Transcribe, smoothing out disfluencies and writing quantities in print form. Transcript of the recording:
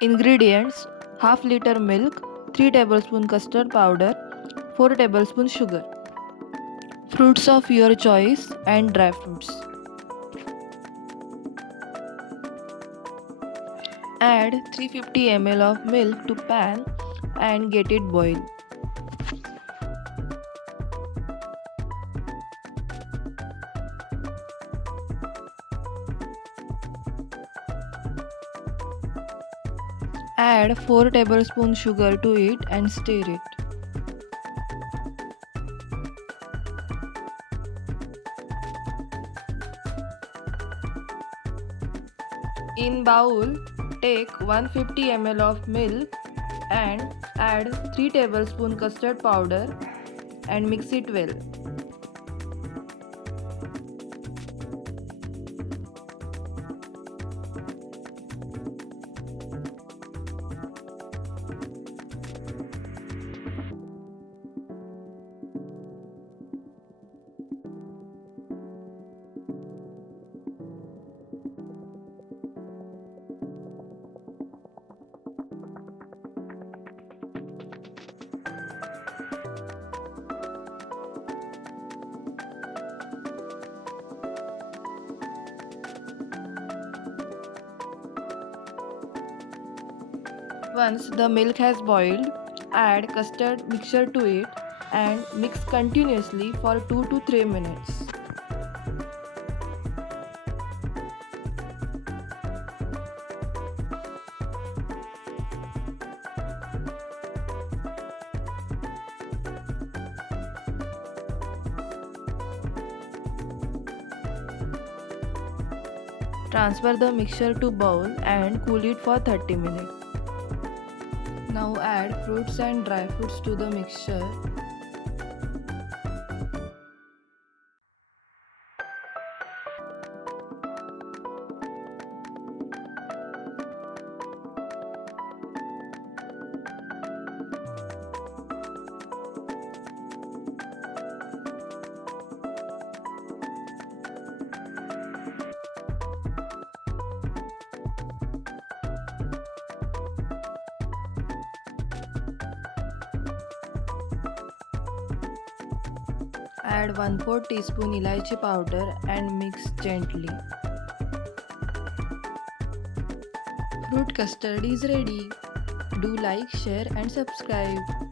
Ingredients: half liter milk, 3 tablespoon custard powder, 4 tablespoon sugar. Fruits of your choice and dry fruits. Add 350 ml of milk to pan and get it boil. Add 4 tablespoon sugar to it and stir it. In bowl, take 150 ml of milk and add 3 tablespoon custard powder and mix it well. Once the milk has boiled, add custard mixture to it and mix continuously for 2 to 3 minutes. Transfer the mixture to bowl and cool it for 30 minutes. Now add fruits and dry fruits to the mixture. Add 1/4 teaspoon elaichi powder and mix gently. Fruit custard is ready. Do like, share and subscribe.